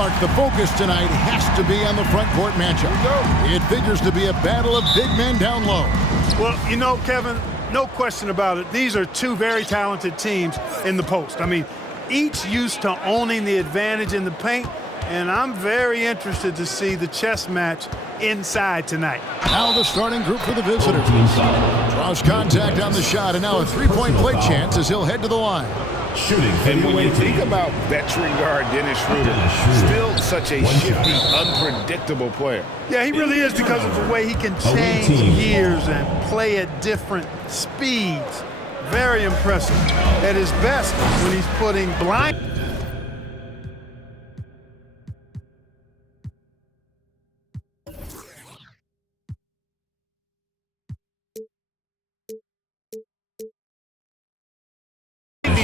Clark, the focus tonight has to be on the front court matchup. It figures to be a battle of big men down low. Well, you know, Kevin, no question about it. These are two very talented teams in the post. I mean, each used to owning the advantage in the paint, and I'm very interested to see the chess match inside tonight. Now the starting group for the visitors. Draws contact on the shot, and now a three-point play chance as he'll head to the line. Shooting. And when you think about veteran guard Dennis Schroeder, still such a shifty, unpredictable player. Yeah, he really is, because of the way he can change gears and play at different speeds. Very impressive. At his best when he's putting blind.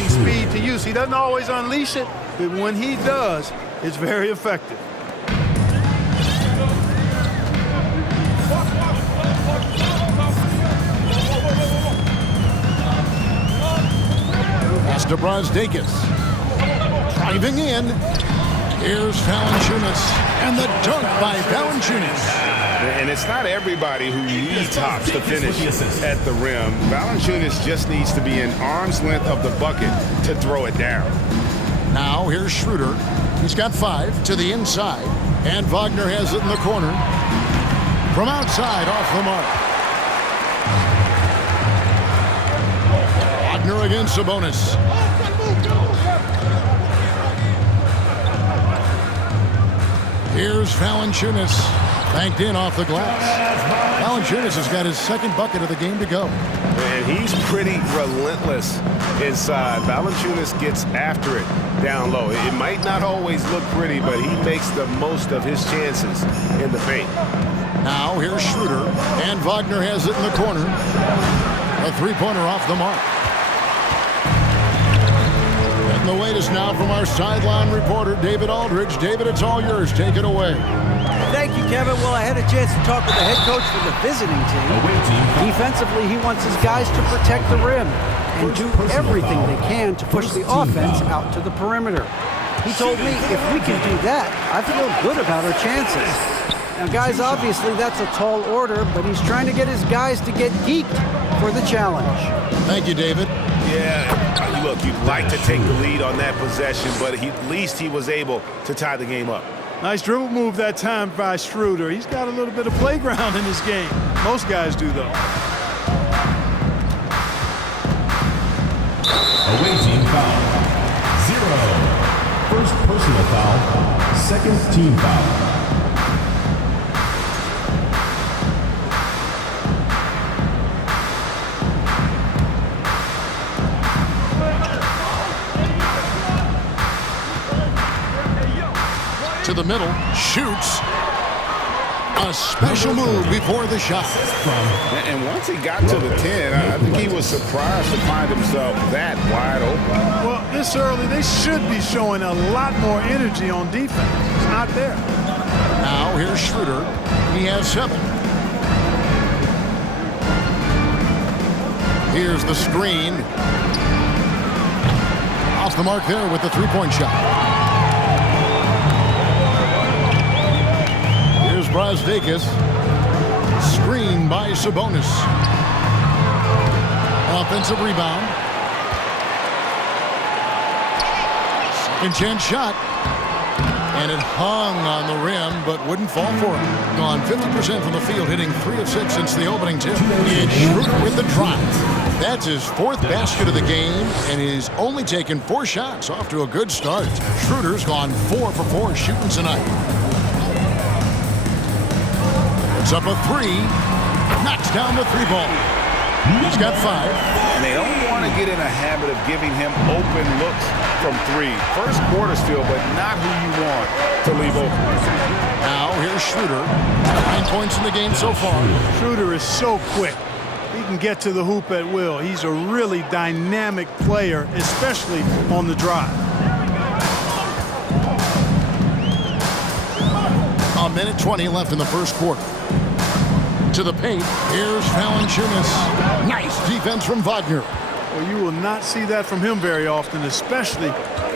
Speed to use. He doesn't always unleash it, but when he does, it's very effective. Pass to Brazdakis. Driving in. Here's Valanciunas. And the dunk by Valanciunas. And it's not everybody who needs hops to finish at the rim. Valanciunas just needs to be an arm's length of the bucket to throw it down. Now here's Schroeder. He's got 5 to the inside. And Wagner has it in the corner. From outside, off the mark. Wagner against Sabonis. Here's Valanciunas. Banked in off the glass. Valanciunas has got his second bucket of the game to go. And he's pretty relentless inside. Valanciunas gets after it down low. It might not always look pretty, but he makes the most of his chances in the paint. Now here's Schroeder, and Wagner has it in the corner. A three-pointer off the mark. And the latest now from our sideline reporter, David Aldridge. David, it's all yours. Take it away. Thank you, Kevin. Well, I had a chance to talk with the head coach for the visiting team. Defensively, he wants his guys to protect the rim and do everything they can to push the offense out to the perimeter. He told me if we can do that, I feel good about our chances. Now, guys, obviously that's a tall order, but he's trying to get his guys to get geeked for the challenge. Thank you, David. Yeah, look, you'd like to take the lead on that possession, but at least he was able to tie the game up. Nice dribble move that time by Schroeder. He's got a little bit of playground in his game. Most guys do, though. Away team foul. 0. First personal foul. Second team foul. To the middle, shoots. A special move before the shot. And once he got to the 10, I think he was surprised to find himself that wide open. Well, this early, they should be showing a lot more energy on defense. It's not there. Now here's Schroeder. He has 7. Here's the screen. Off the mark there with the three-point shot. Brazdakis, screen by Sabonis. Offensive rebound. Second chance shot. And it hung on the rim, but wouldn't fall for him. Gone 50% from the field, hitting 3 of 6 since the opening tip. It's Schroeder with the drive. That's his 4th basket of the game, and he's only taken 4 shots. Off to a good start. Schroeder's gone 4 for 4 shooting tonight. Up a 3, knocks down the 3-ball. He's got 5. And they don't want to get in a habit of giving him open looks from 3. First quarter still, but not who you want to leave open. Now here's Schroeder. 9 points in the game so far. Schroeder is so quick. He can get to the hoop at will. He's a really dynamic player, especially on the drive. A minute 20 left in the first quarter. To the paint, here's Valanciunas. Nice defense from Wagner. Well, you will not see that from him very often, especially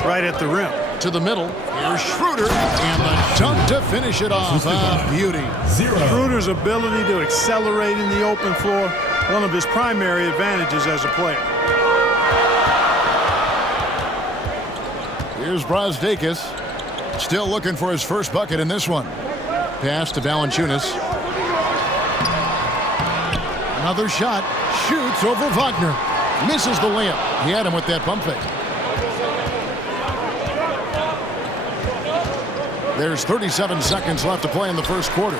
right at the rim. to the middle. Here's Schroeder, and the dunk to finish it off. Beauty. Schroeder's ability to accelerate in the open floor, one of his primary advantages as a player. Here's Brazdeikis, still looking for his first bucket in this one. Pass to Valanciunas. Another shot, shoots over Wagner. Misses the layup. He had him with that pump fake. There's 37 seconds left to play in the first quarter.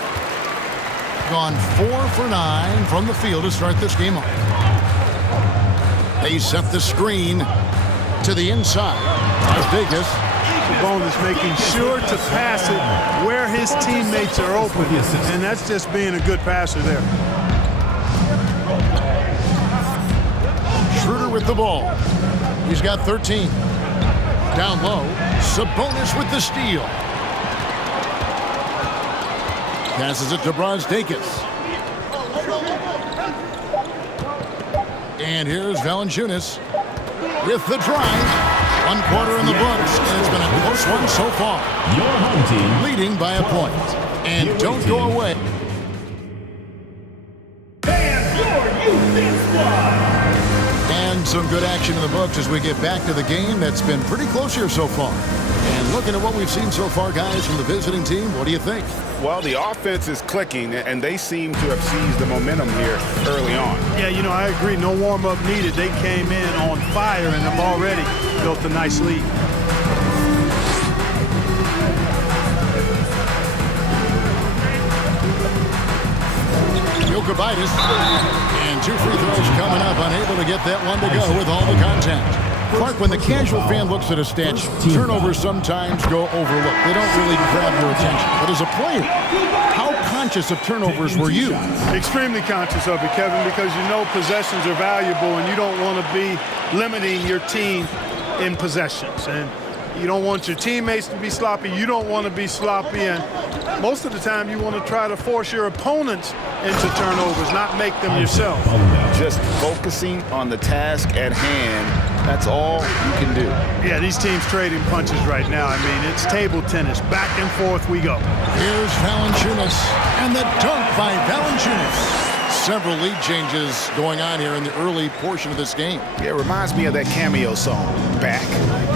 Gone 4 for 9 from the field to start this game off. They set the screen to the inside. Brazdeikis. Sabonis making sure to pass it where his teammates are open, and that's just being a good passer there. Schroeder with the ball. He's got 13. Down low, Sabonis with the steal. Passes it to Brazdeikis. And here's Valanciunas with the drive. 1 quarter in the books, and it's been a close one so far. Your home team Leading by a point. And don't go away. And some good action in the books as we get back to the game that's been pretty close here so far. And looking at what we've seen so far, guys, from the visiting team, what do you think? Well, the offense is clicking, and they seem to have seized the momentum here early on. Yeah, you know, I agree. No warm-up needed. They came in on fire and have already built a nice lead. Jokic, and 2 free throws coming up, unable to get that one to go with all the contact. Clark, when the casual fan looks at a stat sheet, turnovers sometimes go overlooked. They don't really grab your attention. But as a player, how conscious of turnovers were you? Extremely conscious of it, Kevin, because you know possessions are valuable and you don't want to be limiting your team in possessions. And you don't want your teammates to be sloppy. You don't want to be sloppy. And most of the time you want to try to force your opponents into turnovers, not make them yourself. Just focusing on the task at hand. That's all you can do. Yeah, these teams trading punches right now. I mean, it's table tennis. Back and forth we go. Here's Valanciunas, and the dunk by Valanciunas. Several lead changes going on here in the early portion of this game. Yeah, it reminds me of that cameo song, Back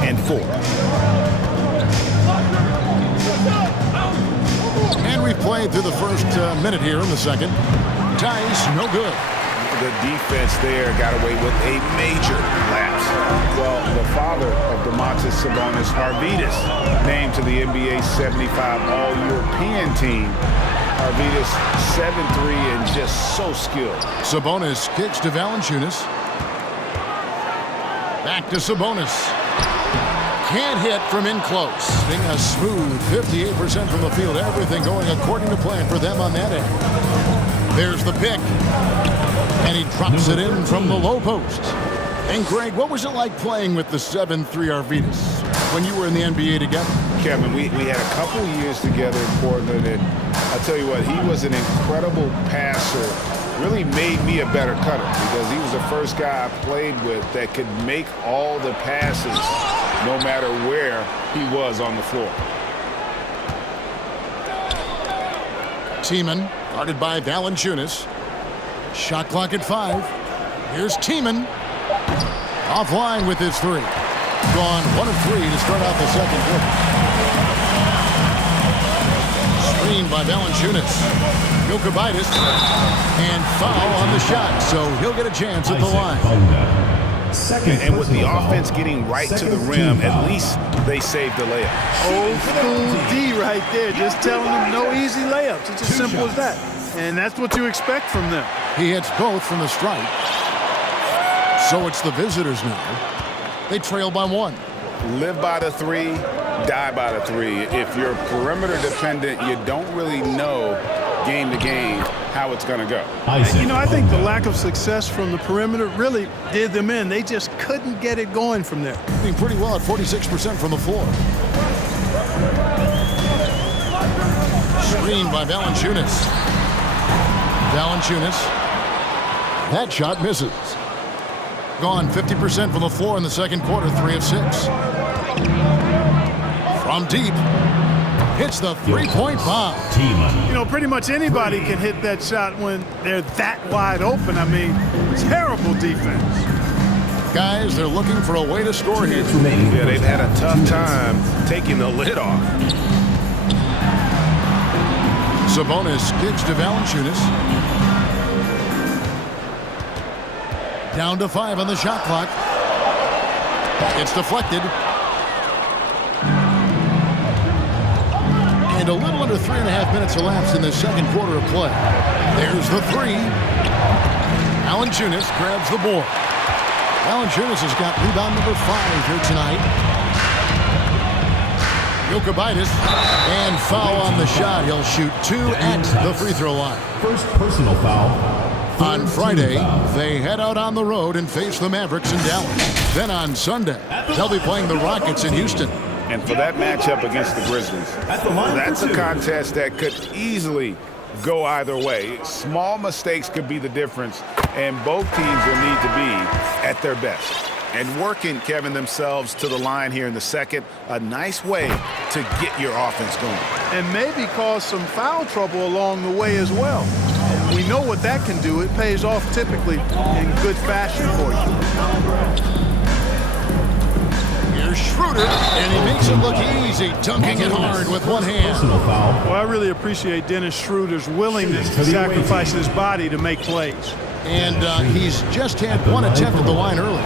and Forth. And we've played through the first minute here in the second. Tice, no good. The defense there got away with a major lapse. Well, the father of Domantas Sabonis, Arvydas, named to the NBA 75 All-European team. Arvydas 7'3" and just so skilled. Sabonis kicks to Valanciunas. Back to Sabonis. Can't hit from in close. Being a smooth 58% from the field. Everything going according to plan for them on that end. There's the pick. And he drops it in from the low post. And Greg, what was it like playing with the 7'3" Arvydas when you were in the NBA together? Kevin, we had a couple years together in Portland, and I'll tell you what, he was an incredible passer. Really made me a better cutter because he was the first guy I played with that could make all the passes no matter where he was on the floor. Tiemann, guarded by Valanciunas. Shot clock at 5. Here's Tiemann. Offline with his 3. Gone 1 of 3 to start out the second quarter. Screen by Valanciunas. Jokic, and foul on the shot, so he'll get a chance at the line. And with the offense getting right to the rim, at least they saved the layup. Old school D right there, just telling them no easy layups. It's as simple as that. And that's what you expect from them. He hits both from the stripe. So it's the visitors now. They trail by 1. Live by the 3, die by the 3. If you're perimeter dependent, you don't really know game to game how it's going to go. You know, I think the lack of success from the perimeter really did them in. They just couldn't get it going from there. Doing pretty well at 46% from the floor. Screen by Valanciunas. Valanciunas. That shot misses. Gone 50% from the floor in the second quarter, 3 of 6. From deep, hits the three-point bomb. You know, pretty much anybody can hit that shot when they're that wide open. I mean, terrible defense. Guys, they're looking for a way to score here. Yeah, they've had a tough time taking the lid off. Sabonis kicks to Valanciunas. Down to 5 on the shot clock. It's deflected. And a little under 3.5 minutes elapsed in the second quarter of play. There's the three. Valanciunas grabs the board. Valanciunas has got rebound number 5 here tonight. Jokic, and foul on the shot. He'll shoot 2 at the free throw line. First personal foul. On Friday, they head out on the road and face the Mavericks in Dallas. Then on Sunday, they'll be playing the Rockets in Houston. And for that matchup against the Grizzlies, that's a contest that could easily go either way. Small mistakes could be the difference, and both teams will need to be at their best. And working, Kevin, themselves to the line here in the second, a nice way to get your offense going. And maybe cause some foul trouble along the way as well. We know what that can do. It pays off typically in good fashion for you. Here's Schroeder, and he makes it look easy, dunking it hard with one hand. Well, I really appreciate Dennis Schroeder's willingness to sacrifice his body to make plays. And he's just had one attempt at the line earlier.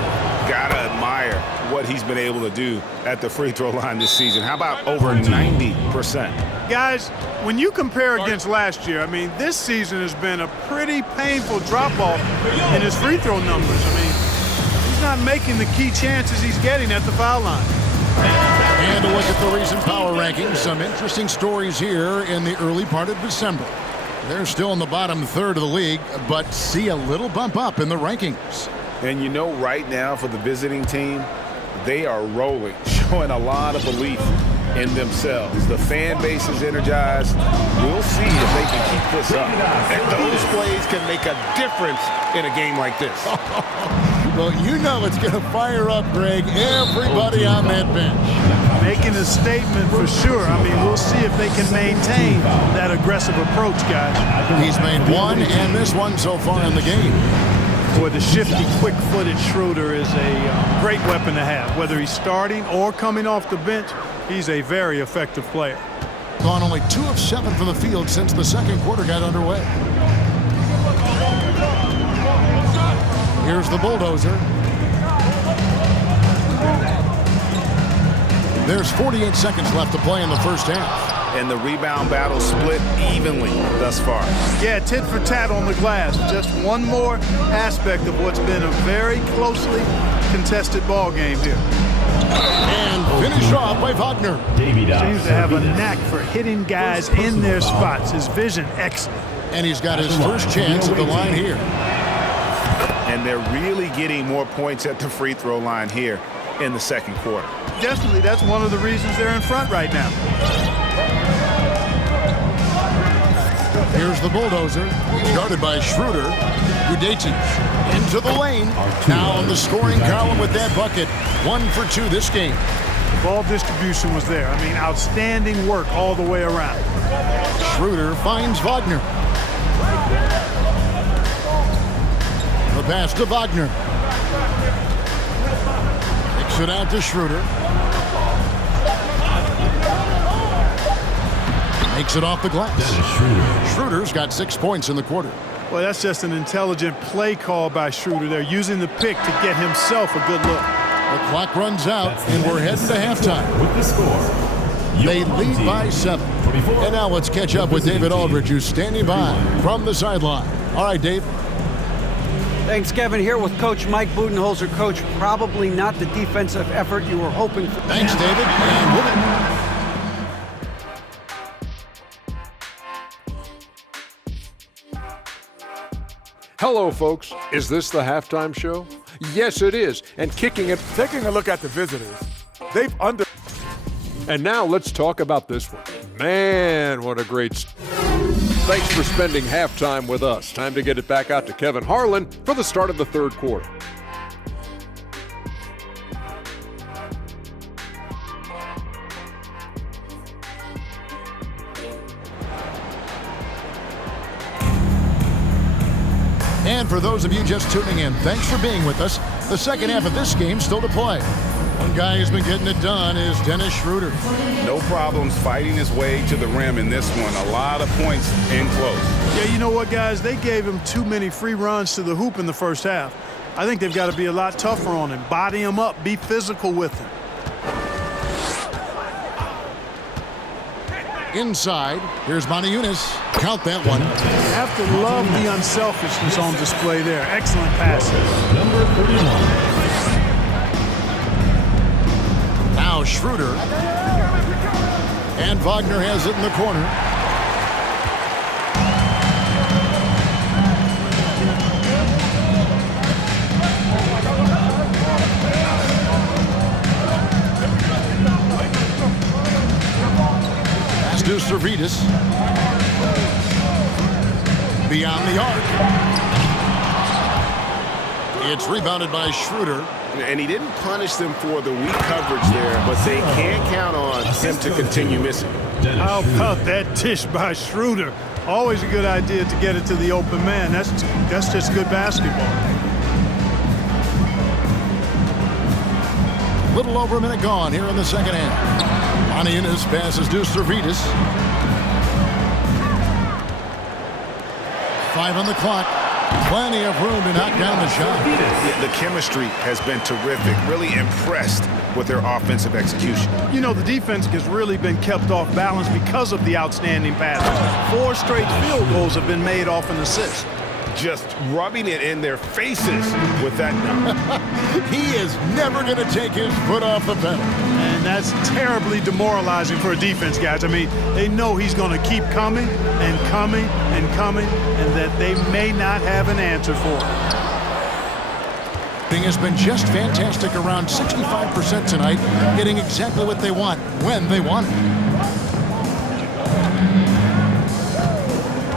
Gotta admire what he's been able to do at the free throw line this season. How about over 90%? Guys, when you compare against last year, I mean, this season has been a pretty painful drop-off in his free throw numbers. I mean, he's not making the key chances he's getting at the foul line. And a look at the recent power rankings. Some interesting stories here in the early part of December. They're still in the bottom third of the league, but see a little bump up in the rankings. And you know, right now for the visiting team, they are rolling, showing a lot of belief in themselves. The fan base is energized. We'll see if they can keep this up. And those plays can make a difference in a game like this. Well, you know it's going to fire up, Greg, everybody on that bench. Making a statement for sure. I mean, we'll see if they can maintain that aggressive approach, guys. He's made one and missed one so far in the game. Boy, the shifty, quick-footed Schroeder is a great weapon to have. Whether he's starting or coming off the bench, he's a very effective player. Gone only 2 of 7 from the field since the second quarter got underway. Here's the bulldozer. There's 48 seconds left to play in the first half. And the rebound battle split evenly thus far. Yeah, tit for tat on the glass. Just one more aspect of what's been a very closely contested ball game here. And finished off by Wagner. Seems to have a knack for hitting guys in their spots. His vision, excellent. And he's got his first chance at the line here. And they're really getting more points at the free throw line here in the second quarter. Definitely, that's one of the reasons they're in front right now. Here's the bulldozer. Guarded by Schroeder. Udaitis into the lane. Now in the scoring column with that bucket. 1 for 2 this game. The ball distribution was there. I mean, outstanding work all the way around. Schroeder finds Wagner. The pass to Wagner. Kicks it out to Schroeder. Makes it off the glass. Schroeder's got 6 points in the quarter. Well, that's just an intelligent play call by Schroeder. They're using the pick to get himself a good look. The clock runs out, and we're heading to halftime. With the score, They lead by 7. And now let's catch up with David Aldridge, who's standing by from the sideline. All right, Dave. Thanks, Kevin. Here with Coach Mike Budenholzer. Coach, probably not the defensive effort you were hoping for. Thanks, David. And we'll Hello, folks. Is this the halftime show? Yes, it is. And taking a look at the visitors, And now let's talk about this one. Man, what a great... Thanks for spending halftime with us. Time to get it back out to Kevin Harlan for the start of the third quarter. And for those of you just tuning in, thanks for being with us. The second half of this game still to play. One guy who's been getting it done is Dennis Schroeder. No problems fighting his way to the rim in this one. A lot of points in close. Yeah, you know what, guys? They gave him too many free runs to the hoop in the first half. I think they've got to be a lot tougher on him. Body him up. Be physical with him. Inside, here's Yunus. Count that one. You have to love the unselfishness on display there. Excellent passes. Number 31. Now Schroeder. And Wagner has it in the corner. Mazurfazur beyond the arc. It's rebounded by Schroeder. And he didn't punish them for the weak coverage there, but they can't count on him to continue missing. How about that dish by Schroeder? Always a good idea to get it to the open man. That's just good basketball. Little over a minute gone here in the second half. Yunus passes to Mazurfazur. 5 on the clock. Plenty of room to knock down the shot. The chemistry has been terrific. Really impressed with their offensive execution. You know, the defense has really been kept off balance because of the outstanding passes. 4 straight field goals have been made off an assist. Just rubbing it in their faces with that. He is never going to take his foot off the pedal. And that's terribly demoralizing for a defense, guys. I mean, they know he's going to keep coming and coming and coming, and that they may not have an answer for it. Has been just fantastic, around 65% tonight, getting exactly what they want when they want it.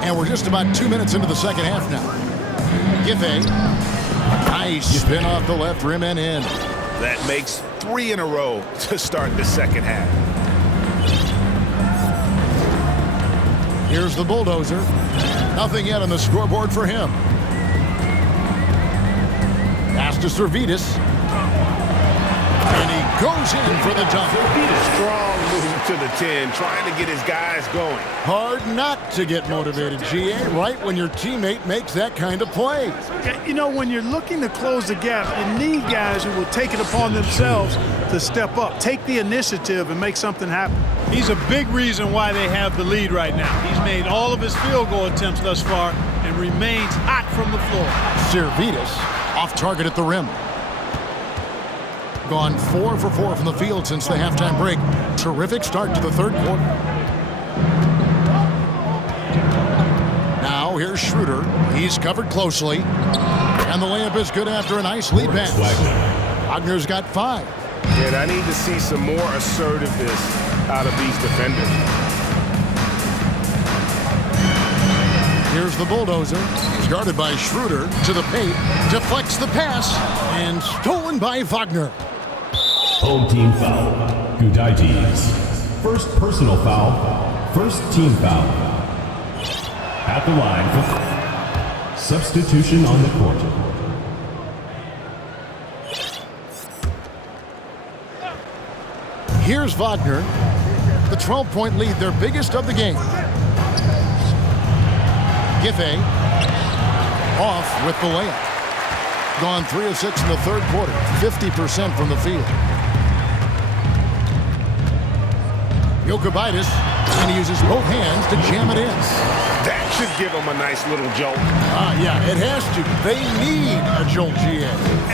And we're just about 2 minutes into the second half now. Giffey, nice spin off the left rim and in. That makes 3 in a row to start the second half. Here's the bulldozer. Nothing yet on the scoreboard for him. Pass to Mazurfazur. And he goes in for the dunk. Strong move to the 10, trying to get his guys going. Hard not to get motivated, GA, right when your teammate makes that kind of play. You know, when you're looking to close the gap, you need guys who will take it upon themselves to step up, take the initiative, and make something happen. He's a big reason why they have the lead right now. He's made all of his field goal attempts thus far and remains hot from the floor. Mazurfazur off target at the rim. Gone 4 for 4 from the field since the halftime break. Terrific start to the third quarter. Now here's Schroeder. He's covered closely. And the layup is good after a nice lead pass. Wagner's got 5. And I need to see some more assertiveness out of these defenders. Here's the bulldozer. He's guarded by Schroeder to the paint. Deflects the pass. And stolen by Wagner. Home team foul. Gudaitis. First personal foul. First team foul. At the line for substitution on the court. Here's Wagner. The 12-point lead, their biggest of the game. Giffey off with the layup. Gone 3 of 6 in the third quarter. 50% from the field. Jokic, and he uses both hands to jam it in. That should give them a nice little jolt. Yeah, it has to. They need a jolt, GA.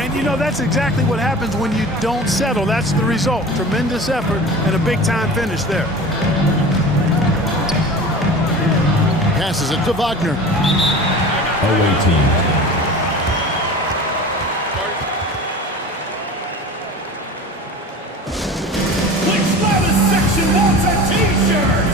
And, you know, that's exactly what happens when you don't settle. That's the result. Tremendous effort and a big-time finish there. Passes it to Wagner. Away team. Section wants a t-shirt!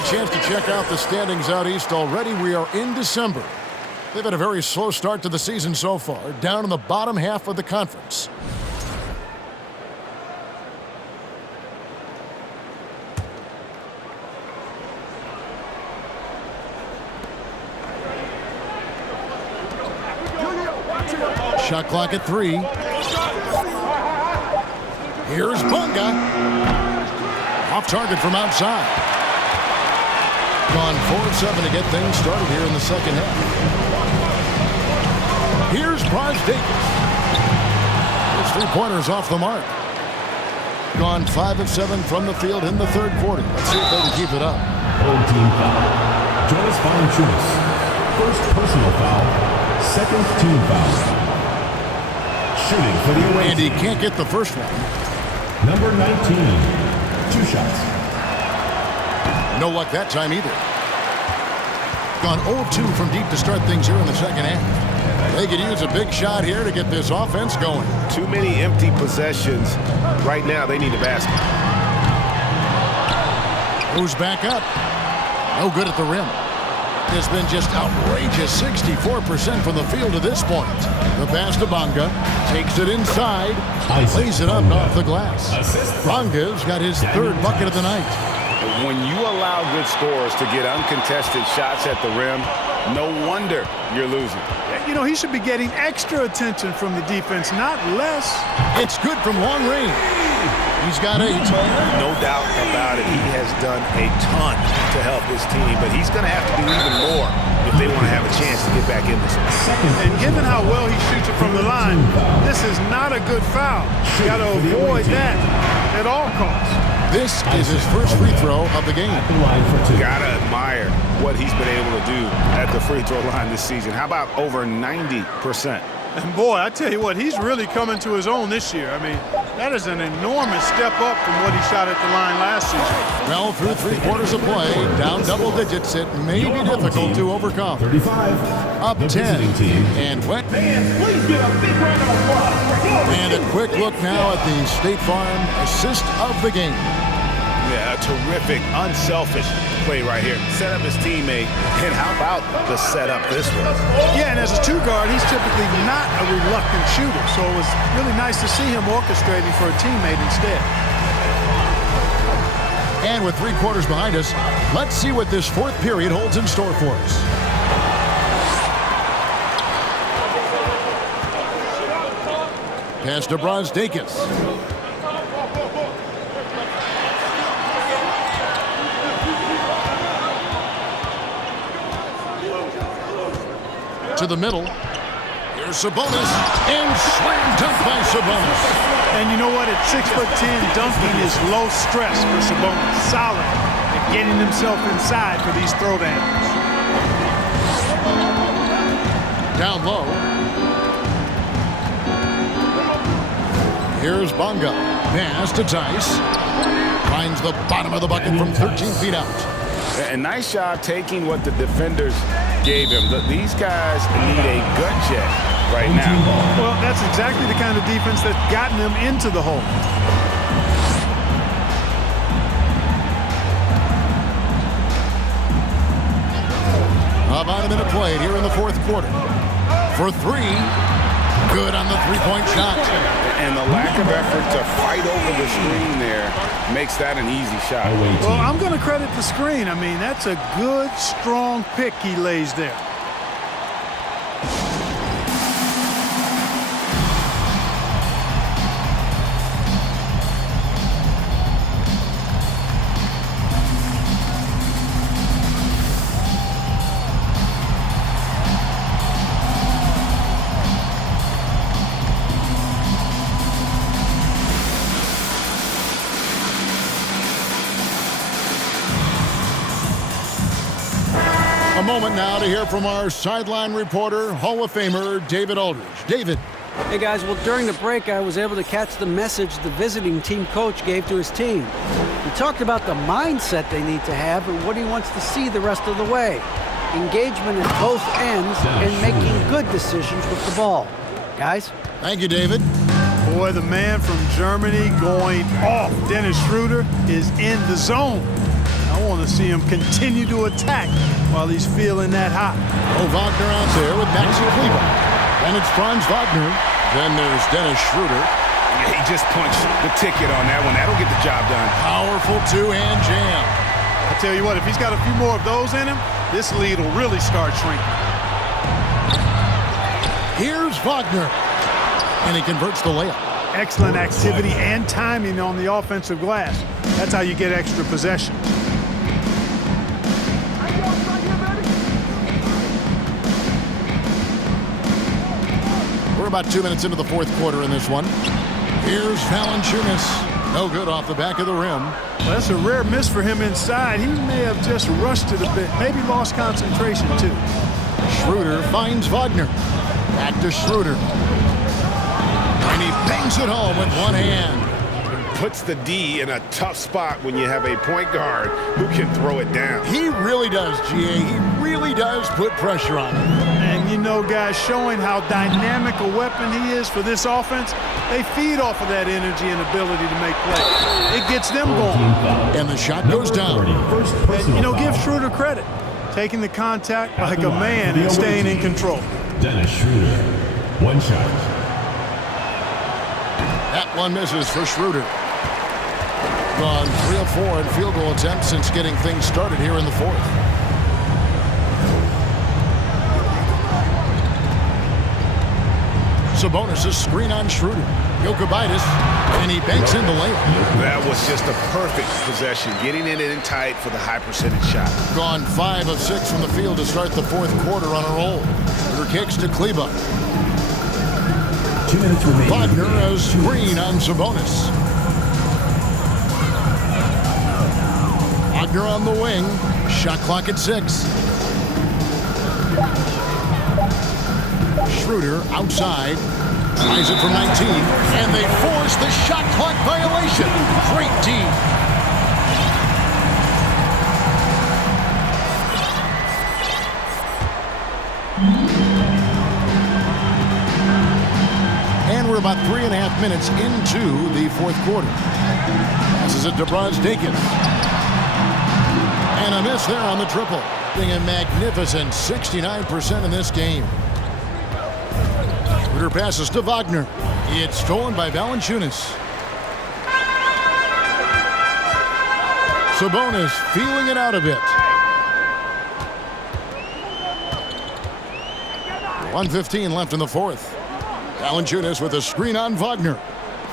a chance to check out the standings out east already. We are in December. They've had a very slow start to the season so far, down in the bottom half of the conference. Shot clock at 3. Here's Bunga. Off target from outside. Gone 4 of 7 to get things started here in the second half. Here's Brosdakis. His 3-pointers off the mark. Gone 5 of 7 from the field in the third quarter. Let's see if they can keep it up. Home team foul. Jonas Valanciunas. First personal foul. Second team foul. Shooting for the away And he can't get the first one. Number 19. 2 shots. No luck that time either. Gone 0-2 from deep to start things here in the second half. They could use a big shot here to get this offense going. Too many empty possessions. Right now, they need a basket. Who's back up? No good at the rim. It's been just outrageous 64% from the field to this point. The pass to Bunga. Takes it inside. Lays it up off the glass. Bunga's got his third bucket of the night. When you allow good scorers to get uncontested shots at the rim, no wonder you're losing. You know, he should be getting extra attention from the defense, not less. It's good from long range. He's got 8. No doubt about it. He has done a ton to help his team, but he's going to have to do even more if they want to have a chance to get back in this one. And given how well he shoots it from the line, this is not a good foul. You got to avoid that at all costs. This is his first free throw of the game. Gotta admire what he's been able to do at the free throw line this season. How about over 90%? And boy, I tell you what, he's really coming to his own this year. I mean, that is an enormous step up from what he shot at the line last season. Well, through 3 quarters of play, down double digits, it may be difficult to overcome. 35. Up 10. And wet. Please give a big round of applause. And a quick look now at the State Farm assist of the game. Yeah, a terrific, unselfish play right here. Set up his teammate, and how about the setup this one? Yeah, and as a 2-guard, he's typically not a reluctant shooter, so it was really nice to see him orchestrating for a teammate instead. And with 3 quarters behind us, let's see what this 4th period holds in store for us. Pass to Brosdakis. To the middle. Here's Sabonis. And slam dunk by Sabonis. And you know what? At 6'10", dunking is low stress for Sabonis. Solid at getting himself inside for these throwdowns. Down low. Here's Bunga. Pass to Tice. Finds the bottom of the bucket from 13 feet out. A nice job taking what the defenders gave him. These guys need a gut check right now. Well, that's exactly the kind of defense that's gotten them into the hole. About a minute played here in the 4th quarter. For 3. Good on the 3-point shot. And the lack of effort to fight over the screen there makes that an easy shot. Well, I'm going to credit the screen. I mean, that's a good, strong pick he lays there. A moment now to hear from our sideline reporter, Hall of Famer David Aldridge. David. Hey guys, well during the break I was able to catch the message the visiting team coach gave to his team. He talked about the mindset they need to have and what he wants to see the rest of the way. Engagement at both ends and making good decisions with the ball. Guys? Thank you, David. Boy, the man from Germany going off. Dennis Schroeder is in the zone. I want to see him continue to attack while he's feeling that hot. Oh, Wagner out there with Maxi Kleber. And it's Franz Wagner. Then there's Dennis Schroeder. He just punched the ticket on that one. That'll get the job done. Powerful two-hand jam. I tell you what, if he's got a few more of those in him, this lead will really start shrinking. Here's Wagner. And he converts the layup. Excellent activity and timing on the offensive glass. That's how you get extra possession. We're about 2 minutes into the fourth quarter in this one. Here's Valanciunas. No good off the back of the rim. Well, that's a rare miss for him inside. He may have just rushed it a bit, maybe lost concentration too. Schroeder finds Wagner. Back to Schroeder. And he bangs it home with one hand. Puts the D in a tough spot when you have a point guard who can throw it down. He really does, GA. He really does put pressure on him. And you know, guys, showing how dynamic a weapon he is for this offense, they feed off of that energy and ability to make plays. It gets them going. And the shot goes down. And, you know, give Schroeder credit. Taking the contact like a man and staying in control. Dennis Schroeder. One shot. That one misses for Schroeder. Gone 3 of 4 in field goal attempts since getting things started here in the fourth. Sabonis' screen on Schroeder. Jokubaitis, and he banks in the layup. That was just a perfect possession, getting it in tight for the high percentage shot. Gone 5 of 6 from the field to start the fourth quarter on a roll. Schroeder kicks to Kleber. 2 minutes remaining. Wagner a screen on Sabonis. Wagner on the wing. Shot clock at 6. Schroeder outside. Tries it from 19. And they force the shot clock violation. Great D. And we're about 3.5 minutes into the fourth quarter. Passes it to Brosdakis. And a miss there on the triple. Being a magnificent 69% in this game. Schroeder passes to Wagner. It's stolen by Valanciunas. Sabonis feeling it out a bit. 1:15 left in the fourth. Valanciunas with a screen on Wagner.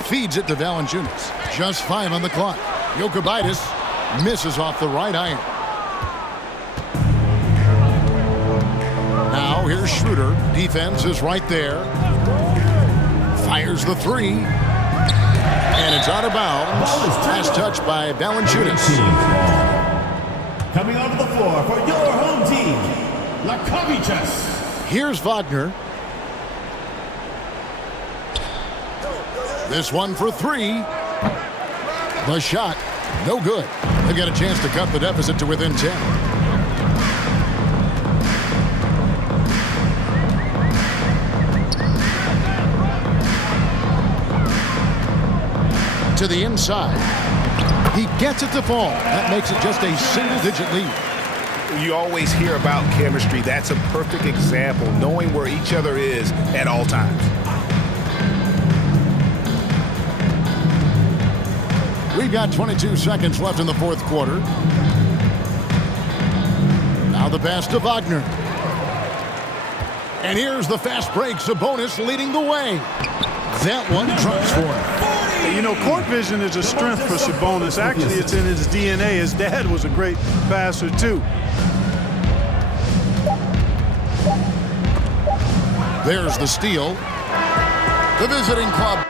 Feeds it to Valanciunas. Just 5 on the clock. Jokubaitis misses off the right iron. Now here's Schroeder. Defense is right there. Fires the 3. And it's out of bounds. Last touch by Valanciunas. Coming onto the floor for your home team, Lakavichus. Here's Wagner. This one for 3. The shot, no good. They've got a chance to cut the deficit to within 10. To the inside. He gets it to fall. That makes it just a single-digit lead. You always hear about chemistry. That's a perfect example, knowing where each other is at all times. We've got 22 seconds left in the fourth quarter. Now the pass to Wagner. And here's the fast break. Sabonis leading the way. That one drops for him. You know, court vision is a strength for Sabonis. Actually, it's in his DNA. His dad was a great passer, too. There's the steal. The visiting club